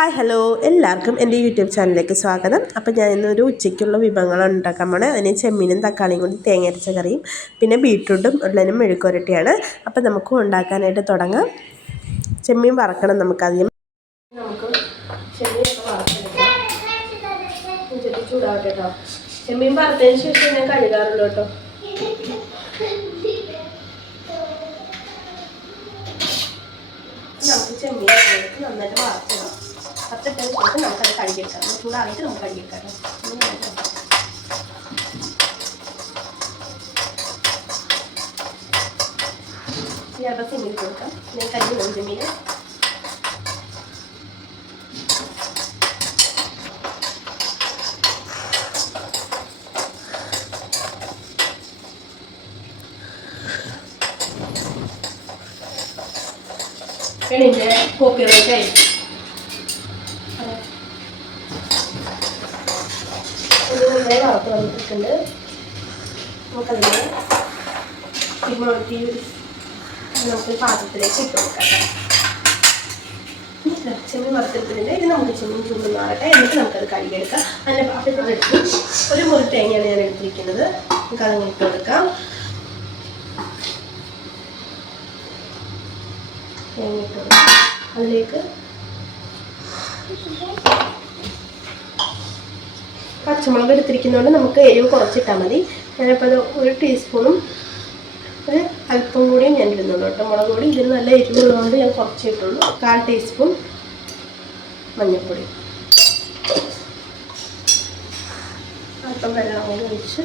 Hi hello. എല്ലാവർക്കും എന്റെ YouTube ചാനലിലേക്ക് സ്വാഗതം. അപ്പോൾ ഞാൻ ഇന്നൊരു ഉച്ചയ്ക്കുള്ള വിഭവങ്ങൾ ഉണ്ടാക്കാൻ പോണേ. അതിന് ചെമ്മീനും തക്കാളിയും കൂടി തേങ്ങ അരച്ച കറിയും പിന്നെ ബീട്രൂട്ടും ഉള്ളനും മെഴുക്കുരട്ടിയാണ് അപ്പോൾ നമുക്ക് ഉണ്ടാക്കാനായിട്ട് തുടങ്ങാം. ചെമ്മീൻ വറക്കണം നമുക്ക് ചെമ്മീനൊക്കെ വറുത്തെടുക്കാം. ചെമ്മീൻ വറുത്തതിന് ശേഷം ഞാൻ കഴുകാറുള്ളൂ കേട്ടോ നമുക്ക് ചെമ്മീൻ നന്നായിട്ട് വറുത്തിടാം പത്തിട്ടതിന് ശേഷം നമുക്കത് കഴുകിയെടുക്കാം. ചൂടാറിയിട്ട് നമുക്ക് കഴുകിയെടുക്കാം ഇറച്ചി മീൻ കൊടുക്കാം. ഞാൻ കഴുകി പോകും ചെമ്മീൻ പെണ്ണിന്റെ കോപ്പി റൈറ്റ് ആയിരിക്കും. ഇത് നന്നായി വറുത്ത് വന്നിട്ടുണ്ട്. നമുക്കതിന് തിരുമുളകി നമുക്ക് പാത്രത്തിലേക്ക് ഇട്ട് കൊടുക്കാം. ചെമ്മീൻ വറുത്തെടുത്തിട്ടുണ്ട് ഇത് നമുക്ക് ചെമ്മീൻ ചൂടുന്നാറട്ടെ എന്നിട്ട് നമുക്കത് കഴുകിയെടുക്കാം. അതിന്റെ പാത്രത്തിലെടുത്ത് ഒരു മുറി തേങ്ങയാണ് ഞാൻ എടുത്തിരിക്കുന്നത്. നമുക്കത് ഇട്ട് കൊടുക്കാം. തേങ്ങ ഇട്ട് കൊടുക്കാം. അതിലേക്ക് പച്ചമുളക് എടുത്തിരിക്കുന്നതുകൊണ്ട് നമുക്ക് എരിവ് കുറച്ചിട്ടാൽ മതി. ഞാനിപ്പോൾ അത് ഒരു ടീസ്പൂണും ഒരു അല്പം കൂടിയും ഞാൻ ഇടുന്നുള്ളൂ കേട്ടോ. മുളക് പൊടി. ഇതിന് നല്ല എരിവുള്ളതുകൊണ്ട് ഞാൻ കുറച്ച് ഇട്ടുള്ളൂ കാൽ ടീസ്പൂൺ മഞ്ഞൾപ്പൊടി. അല്പം വെള്ളം കൂടി ഒഴിച്ച്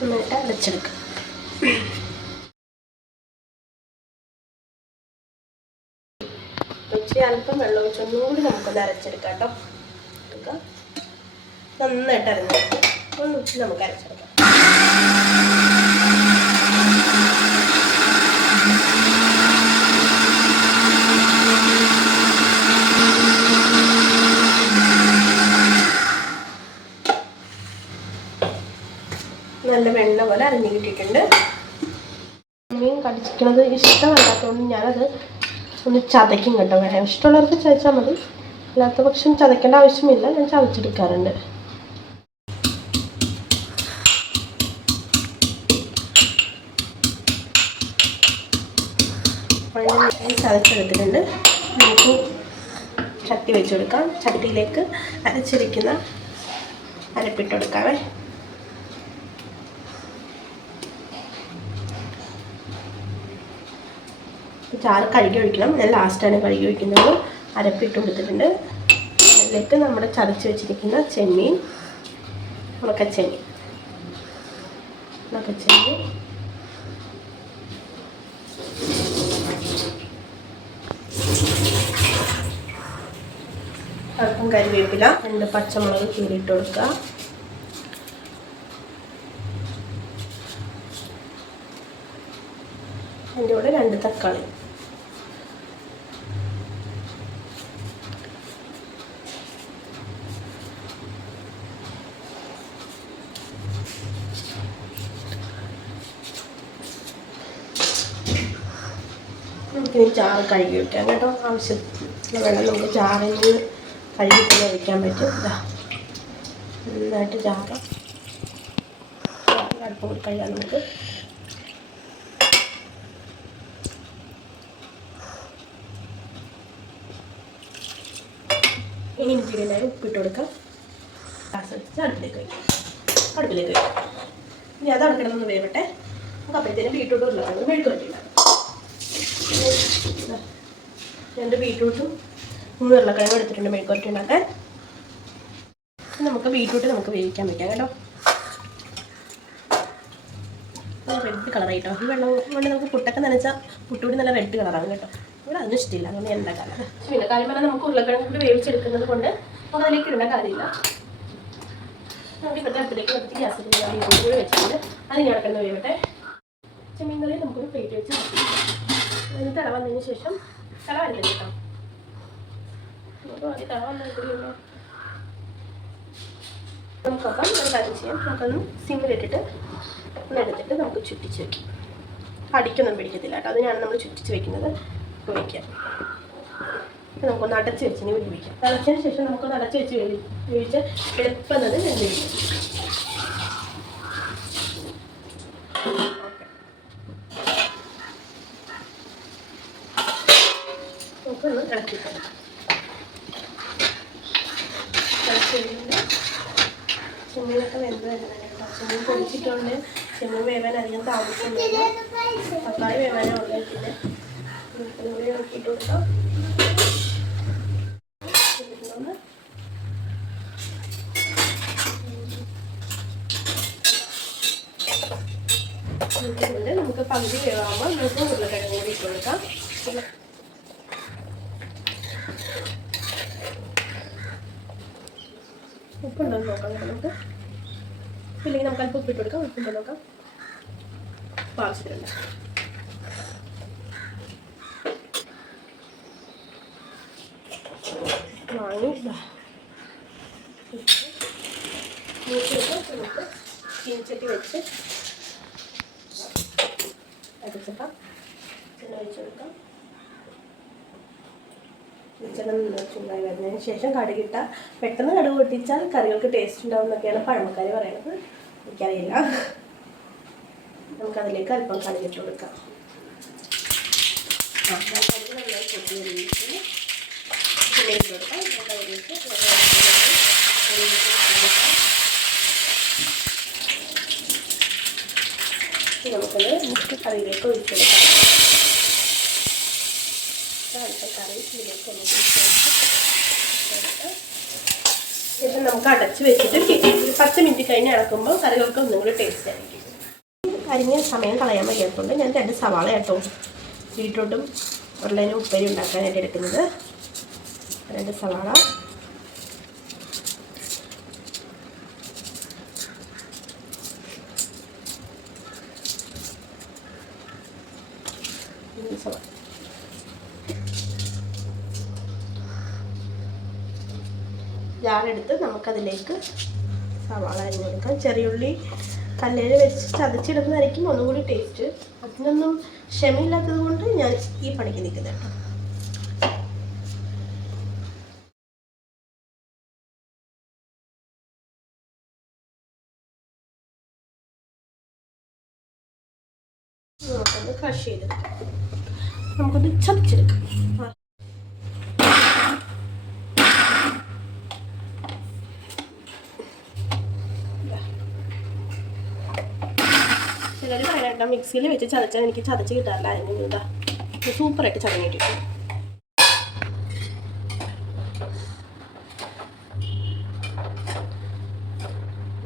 നന്നായിട്ട് അടച്ചെടുക്കാം. അല്പം വെള്ളം ഒഴിച്ച് ഒന്നുകൂടി നമുക്കൊന്ന് അരച്ചെടുക്കാം കേട്ടോ. എടുക്കാം നന്നായിട്ട് അരഞ്ഞു ഒന്ന് നമുക്ക് അരച്ചെടുക്കാം. നല്ല വെണ്ണ പോലെ അരിഞ്ഞു കിട്ടിയിട്ടുണ്ട്. മീൻ കടിച്ചിരിക്കുന്നത് ഇഷ്ടമല്ലാത്തതുകൊണ്ട് ഞാനത് ഒന്ന് ചതയ്ക്കും കേട്ടോ. വേണം ഇഷ്ടമുള്ളവർക്ക് ചതച്ചാൽ മതി. അല്ലാത്ത പക്ഷം ചതയ്ക്കേണ്ട ആവശ്യമില്ല. ഞാൻ ചതച്ചെടുക്കാറുണ്ട്. ചതച്ചെടുത്തിട്ടുണ്ട്. നമുക്ക് ചട്ടി വെച്ച് കൊടുക്കാം ചട്ടിയിലേക്ക് അരച്ചിരിക്കുന്ന അരപ്പിട്ട് കൊടുക്കാവേ ചാറ് കഴുകി ഒഴിക്കണം. ഞാൻ ലാസ്റ്റാണ് കഴുകി ഒഴിക്കുന്നത്. അരപ്പിട്ട് കൊടുത്തിട്ടുണ്ട്. അതിലേക്ക് നമ്മുടെ ചതച്ച് വെച്ചിരിക്കുന്ന ചെമ്മീൻ ഉണക്കച്ചെമ്മീൻ. ഉണക്കച്ചെമ്മീൻ. അല്പം കരിവേപ്പില രണ്ട് പച്ചമുളക് കീറിയിട്ട് കൊടുക്കുക. അതിന്റെ കൂടെ രണ്ട് തക്കാളി. നമുക്കിനി ചാറ് കഴുകി വയ്ക്കാം കേട്ടോ ആവശ്യത്തിന് വെള്ളം നമുക്ക് ചാറിൽ നിന്ന് കഴുകി തന്നെ വയ്ക്കാൻ പറ്റും നന്നായിട്ട് ചാറ്. അടുപ്പം കൂടി നമുക്ക്. ഇനി ഇതിലേക്ക് ഉപ്പിട്ട് കൊടുക്കാം. ഗ്യാസ് അടുപ്പിലേക്ക് വയ്ക്കാം അടുപ്പിലേക്ക് വയ്ക്കാം ഇനി അത് അടുക്കണമെന്ന് വേവട്ടെ. നമുക്ക് അപ്പോഴത്തേനും ബീട്രൂട്ട് ഉരുളക്കിഴങ്ങ് മെഴുക്ക് പറ്റിയില്ല രണ്ട് ബീട്രൂട്ടും മൂന്ന് ഉരുളക്കിഴങ്ങ് എടുത്തിട്ടുണ്ട് മെഴുക്ക് വരട്ടി ഉണ്ടാക്കാൻ നമുക്ക് ബീട്രൂട്ട് നമുക്ക് വേവിക്കാൻ വയ്ക്കാം കേട്ടോ. റെഡ് കളറായിട്ടോ ഈ വെള്ളം കൊണ്ട് നമുക്ക് പുട്ടൊക്കെ നനച്ചാൽ പുട്ടുകൂടി നല്ല റെഡ് കളറാണ് കേട്ടോ. ഇവിടെ അതിന് ഇഷ്ടമില്ല അതുകൊണ്ട് ഞാൻ ഉണ്ടാക്കാറില്ല പിന്നെ കാര്യം പറഞ്ഞാൽ നമുക്ക് ഉരുളക്കിഴങ്ങ് കൂടി വേവിച്ചെടുക്കുന്നത് കൊണ്ട് നമുക്ക് അതിലേക്ക് ഇടേണ്ട കാര്യമില്ല. നമുക്ക് ഇപ്പോഴത്തെ അടുത്തേക്ക് നിർത്തി ഗ്യാസ് കൂടി വെച്ചിട്ടുണ്ട്. അത് ഞാൻ കിടക്കുന്ന വേവട്ടെ. ചെമ്മീൻ കറി നമുക്കൊരു പ്ലേറ്റ് വെച്ച് അതിന് തിള വന്നതിന് ശേഷം തിള വരില്ല കേട്ടോ നമുക്ക് വന്നാൽ കൂടിയുള്ളൂ നമുക്കപ്പം ഒരു കാര്യം ചെയ്യാം. നമുക്കൊന്ന് സിമ്മിലിട്ടിട്ട് എടുത്തിട്ട് നമുക്ക് ചുറ്റിച്ച് വയ്ക്കാം അടിക്കൊന്നും പിടിക്കത്തില്ല കേട്ടോ. അതിനാണ് നമ്മൾ ചുറ്റിച്ച് വെക്കുന്നത്. വയ്ക്കാം നമുക്കൊന്ന് അടച്ച് വെച്ചിന് വേവിക്കാം. അടച്ചതിന് ശേഷം നമുക്കൊന്ന് അടച്ച് വെച്ച് വേവി വേവിച്ച് എളുപ്പം തന്നെ നമുക്കൊന്ന് ഇളക്കി വരുന്നുണ്ട് ചെമ്മീനൊക്കെ വെന്ത് വരുന്നുണ്ട് ചെമ്മീൻ പൊടിച്ചിട്ടുണ്ട്. ചെമ്മീൻ വേവാൻ അധികം താമസിക്കുന്നില്ല. തക്കാളി വേവാനേ ഉള്ളൂ പിന്നെ. കൂടി ഇളക്കിയിട്ട് കൊടുക്കാം നമുക്ക് പകുതി വേവാകുമ്പോൾ നമുക്ക് ഉരുളക്കിഴങ്ങ് കൂടി ഇട്ട് കൊടുക്കാം. എന്ന് നോക്കാം നമുക്ക്. ഇല്ലെങ്കിൽ നമുക്ക് അല്പം ഉപ്പിട്ട് കൊടുക്കാം ഉപ്പുണ്ടോ നോക്കാം. പാർച്ചിട്ടുണ്ട്. വാങ്ങി. ചീനിച്ചട്ടി വെച്ച് അടിച്ചപ്പം പിന്നെ വെച്ചെടുക്കാം വെളിച്ചെണ്ണ ചൂടായി വരുന്നതിന് ശേഷം കടുകിട്ട പെട്ടെന്ന് കടുക് പൊട്ടിച്ചാൽ കറികൾക്ക് ടേസ്റ്റ് ഉണ്ടാവും എന്നൊക്കെയാണ് പഴമക്കാർ പറയുന്നത്. എനിക്കറിയില്ല. നമുക്കതിലേക്ക് അല്പം കടുകിട്ട് കൊടുക്കാം. നമുക്കത് മുക്ക് കറിയിലേക്ക് ഒഴിച്ചു കൊടുക്കാം കറി ഇതിലേക്ക്. ശേഷം നമുക്ക് അടച്ച് വെച്ചിട്ട് ഒരു പത്ത് മിനിറ്റ് കഴിഞ്ഞ് ഇളക്കുമ്പോൾ കറികൾക്ക് ഒന്നും കൂടി ടേസ്റ്റ് ആയിരിക്കും കരിഞ്ഞ സമയം കളയാൻ വയ്യാത്തതുകൊണ്ട് ഞാൻ രണ്ട് സവാള കേട്ടോ ബീട്രൂട്ടും ഉരുളനും ഉപ്പേരി ഉണ്ടാക്കാനായിട്ട് എടുക്കുന്നത് രണ്ട് സവാള ജാറെടുത്ത് നമുക്കതിലേക്ക് സവാള അരിഞ്ഞ് കൊടുക്കാം. ചെറിയുള്ളി കല്ലിൽ വെച്ച് ചതച്ചിടുന്നതായിരിക്കും ഒന്നും കൂടി ടേസ്റ്റ് അതിനൊന്നും ക്ഷമയില്ലാത്തത് കൊണ്ട് ഞാൻ ഈ പണിക്ക് നിൽക്കുന്നത് നമുക്കൊന്ന് ക്രഷ് ചെയ്തെടുക്കാം നമുക്കൊന്ന് ചതച്ചെടുക്കാം. ചിലർ പറയണ്ട മിക്സിയിൽ വെച്ച് ചതച്ചാൽ എനിക്ക് ചതച്ച് കിട്ടാറില്ല. അതിന് ഇതാ സൂപ്പറായിട്ട് ചതഞ്ഞിട്ടുണ്ട്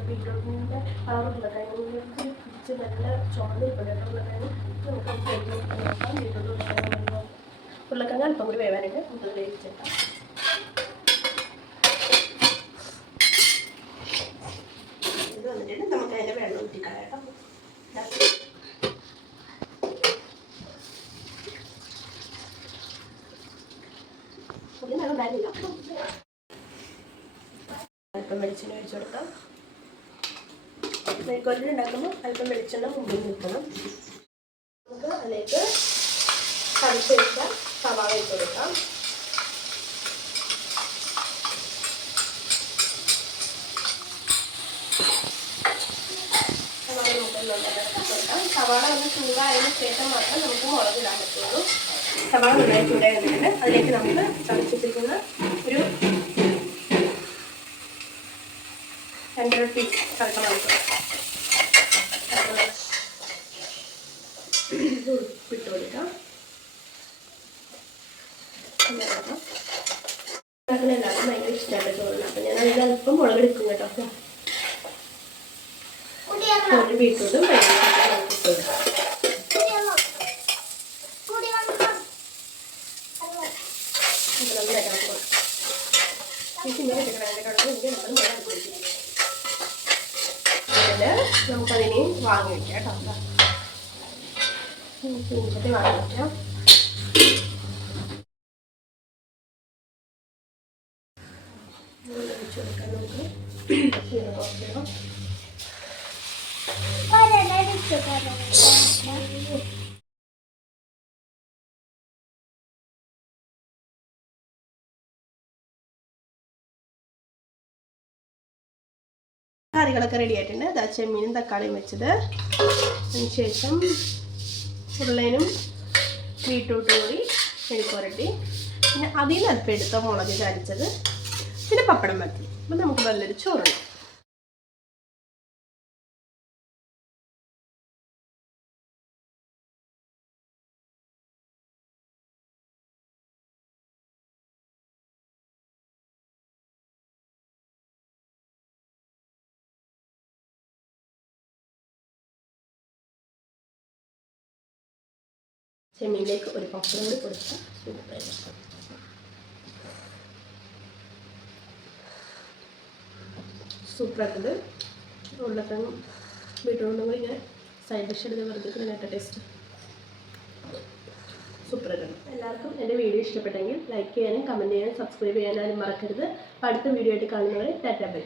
ബീറ്റ്റൂട്ടിന്റെ ആ ഉരുളക്കിഴങ്ങിലേക്ക് പിടിച്ച് നല്ല ചുമന്ന് ഇരിപ്പുണ്ട്. ഉരുളക്കിഴങ്ങ് നമുക്ക് ഉരുളക്കിഴങ്ങ് ഉരുളക്കിഴങ്ങ് അല്പം കൂടി വേവാനായിട്ട് നമുക്ക് വേവിച്ചെടുക്കാം ഇത് വന്നിട്ട് നമുക്ക് അതിന്റെ വെള്ളം ഊറ്റിക്കളയാം കേട്ടോ പുള്ളി നല്ല ഉണ്ടായിരുന്നില്ല അല്പം വെളിച്ചെണ്ണ ഒഴിച്ചു കൊടുക്കാം. മെഴുക്കുവരട്ടി ഉണ്ടാക്കുമ്പോൾ അല്പം വെളിച്ചെണ്ണ മുമ്പിൽ നിൽക്കണം. നമുക്ക് അതിലേക്ക് കറിച്ച് വെച്ച സവാള ഇട്ട് കൊടുക്കാം. സവാള ഒന്ന് ചൂടായതിനു ശേഷം മാത്രം നമുക്ക് മുളക് ഇടാൻ പറ്റുള്ളൂ. സവാള നന്നായി ചൂടായി അതിലേക്ക് നമുക്ക് ചതച്ചിട്ടിരിക്കുന്ന ഒരു കലക്കം നമുക്ക് ഇട്ട് കൊടുക്കാം. ഉണ്ടാക്കണം എല്ലാവർക്കും ഭയങ്കര ഇഷ്ടമാണ് ചോറിന് അപ്പം ഞാൻ അതിൽ അല്പം മുളകെടുക്കും കേട്ടോ ബീറ്റ്റൂട്ടും കൂടുതൽ വന്നിട്ട് കറികളൊക്കെ റെഡി ആയിട്ടുണ്ട്. അതാ ചെമ്മീനും തക്കാളിയും വെച്ചത്. അതിനുശേഷം ഉരുളനും ബീട്രൂട്ടും കൂടി മെഴുക്കുരട്ടി പിന്നെ അതിൽ നിന്ന് അല്പം എടുത്ത മുളക് ചാലിച്ചത് പിന്നെ പപ്പടം മത്തി അപ്പം നമുക്ക് നല്ലൊരു ചോറുണ്ട്. ചെമ്മീനിലേക്ക് ഒരു പപ്പടം കൂടി കൊടുത്ത് സൂപ്പറായിരിക്കും സൂപ്പറാക്കുന്നത് ഉരുളക്കിഴങ്ങും ബീട്രൂട്ടും കൂടി ഇങ്ങനെ സൈഡ് ഡിഷ് എടുത്ത് വെറുതെ നേട്ട ടേസ്റ്റ് സൂപ്പറായിട്ടുണ്ട്. എല്ലാവർക്കും എന്റെ വീഡിയോ ഇഷ്ടപ്പെട്ടെങ്കിൽ ലൈക്ക് ചെയ്യാനും കമന്റ് ചെയ്യാനും സബ്സ്ക്രൈബ് ചെയ്യാനും മറക്കരുത്. അടുത്ത വീഡിയോ ആയിട്ട് കാണുന്നവരെ ടാറ്റാ ബൈ.